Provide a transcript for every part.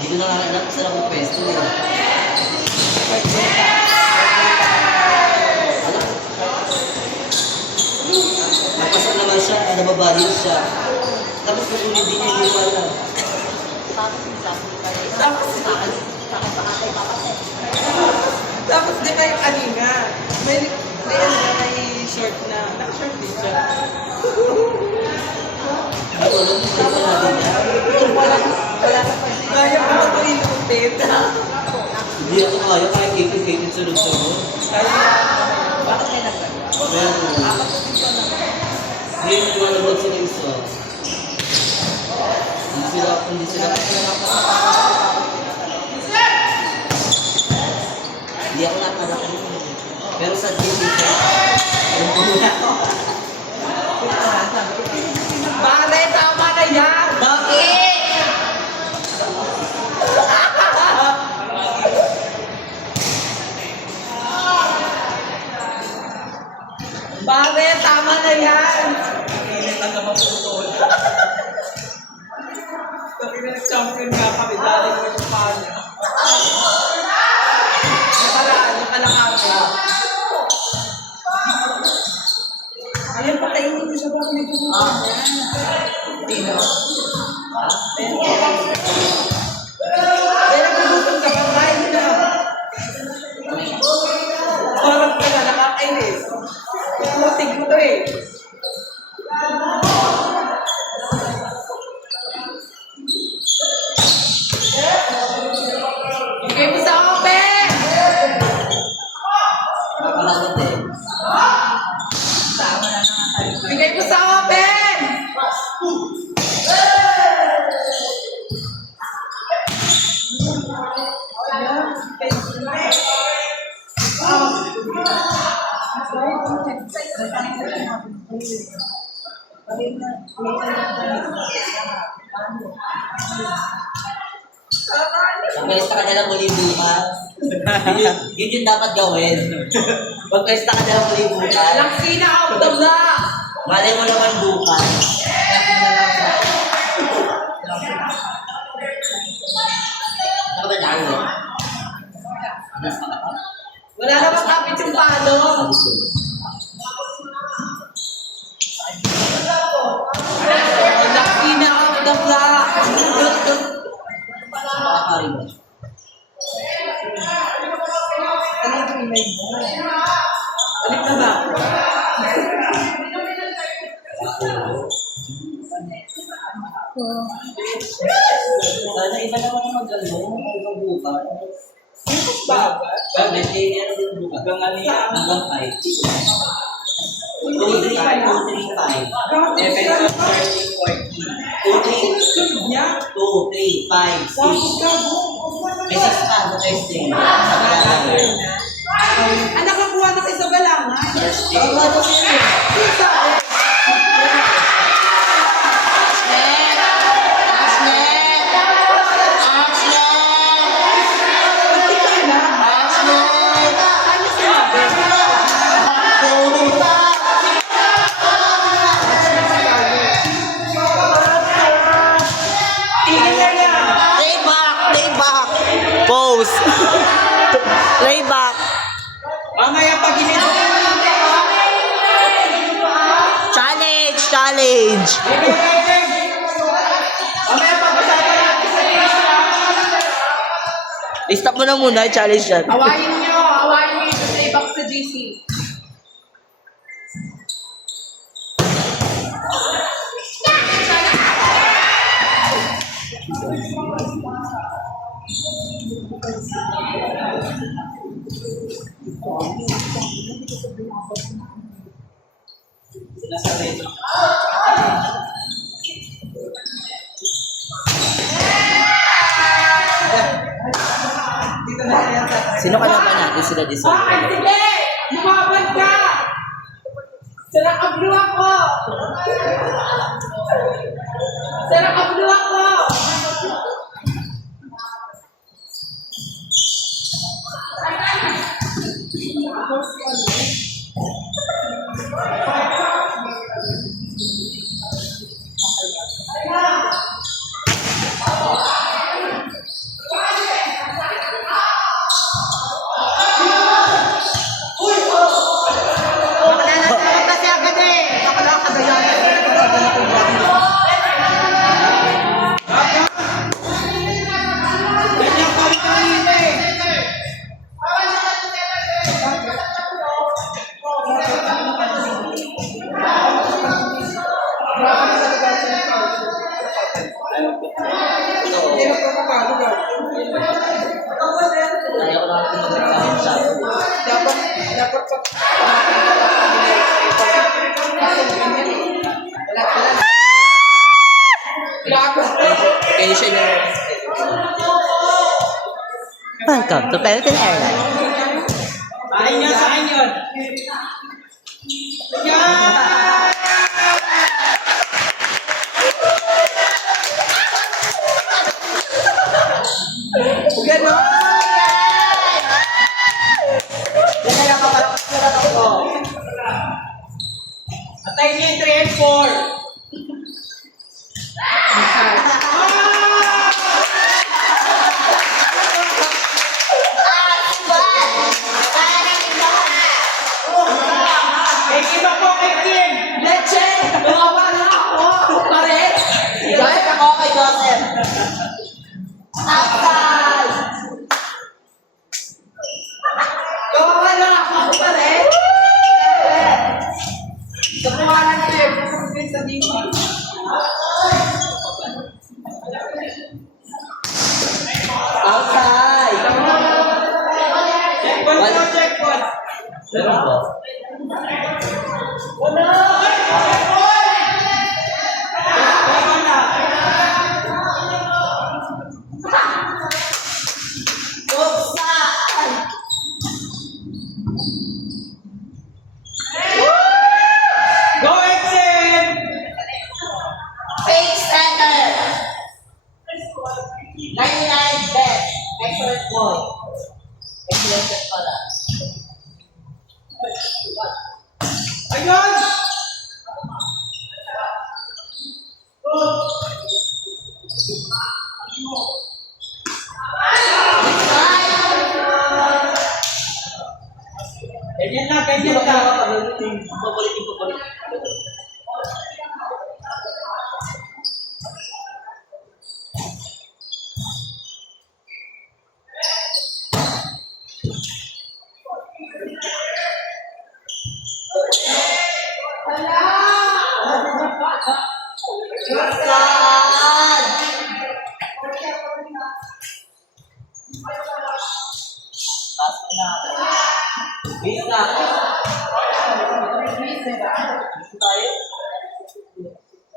Dito na nga alam sila kung pwesto eh. Napasok naman siya, nababaril siya. Tapos kasunod din niya yung wala. Tapos di ba yung kanina, may short na, naka-short din siya. Hindi ko alam kung saan natin niya. Kaya pa ito inutin. Hindi ako kaya, kaya kikit sunod-sunod. Bakit may nagano? Pero, hindi yung lumalabot sila isa. Hindi sila. Hindi ako nakalaki. Pero sa TV siya, Pare, tama na yan! bakit? Pare, tama na yan! Sabi na nag-champion nga kami, dali ko yung panya. Nakalakati. Ayan, patayin mo siya ba? May gugupan yan. Tino. Pero gugupan ka pa tayo na. Parang ka na nakakainis. Putik mo to eh. Bigay mo sa open! Nakalakot eh. Bigay mo sa open! Magpwesta ka nalang muli bukas. Yun yung dapat gawin. Magpwesta ka nalang muli bukas. Laksina out the block! Malay mo naman bukas. Ano ba na? Wala namang kapit yung palo. Laksina out the block! Nakakarin ba? Balik na ba? Sana iba naman ang mag-ano. Ibang bukas. Babat? Bakit? Kaya ano din bukas? Hanggang 5. 2, 3, 5, 2, 3, 5. Episode 13, 14. 2, 3, 5, 6. May 6 pa sa testing. Anak, nakuha na kay Isabela nga. Thursday. Playback. Pose. Playback. Mamaya pag Challenge. Mamaya pag-usapan natin sa I-stop mo na muna, challenge yan. Awayin niyo yung playback sa GC. Nasa ready. Sino kalaban natin sila di sa Sige! Lumaban ka! Sira kablo ako! Sira kablo ako! dapat pag Kaya siya na. Welcome to Pelican Airlines. Akin niya, sa akin yun. Yan! Ganon! Yan na kapalakas na lang ako. Atay niya yung 3 and 4. May iba po kay Kim. Leche! Bumawa na ako! Pare! Joseph ako kay Joseph. Outside! Bumawa na ako! Pare! Bumawa na niya. Sa dito. Outside. Checkpoint po, checkpoint. Meron ba? Go exit! Face center. 99 bet. Excellent boy. Excellent bet pala. Ayun! Ganyan na, ganyan na. Babalik. Wait lang. Tayo?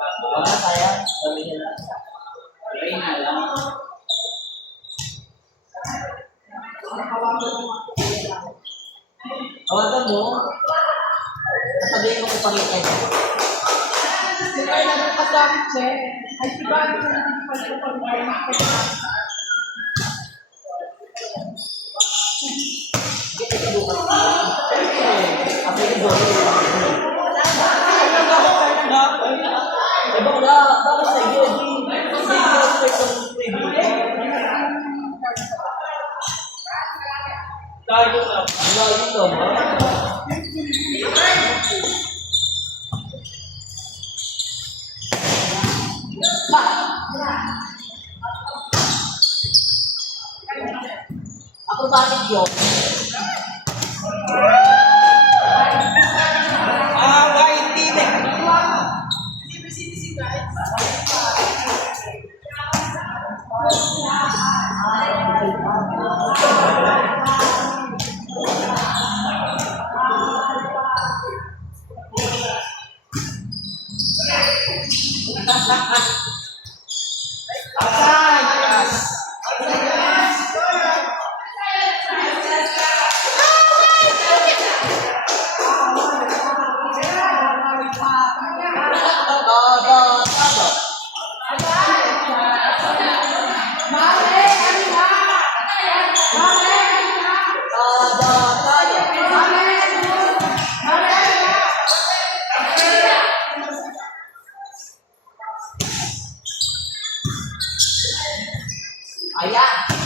Wala, sayang. Sabi nila. Tawagan mo. Sasabihin mo kung pangitay. Si Carla nagpasabi siya. Ay, si Bani na hindi pa siya pag-market. Ako yung doon. Ibang na, tapos na yun. Tayo sa. Layo ito, no? Ako bakit yun? White titik. Ayan!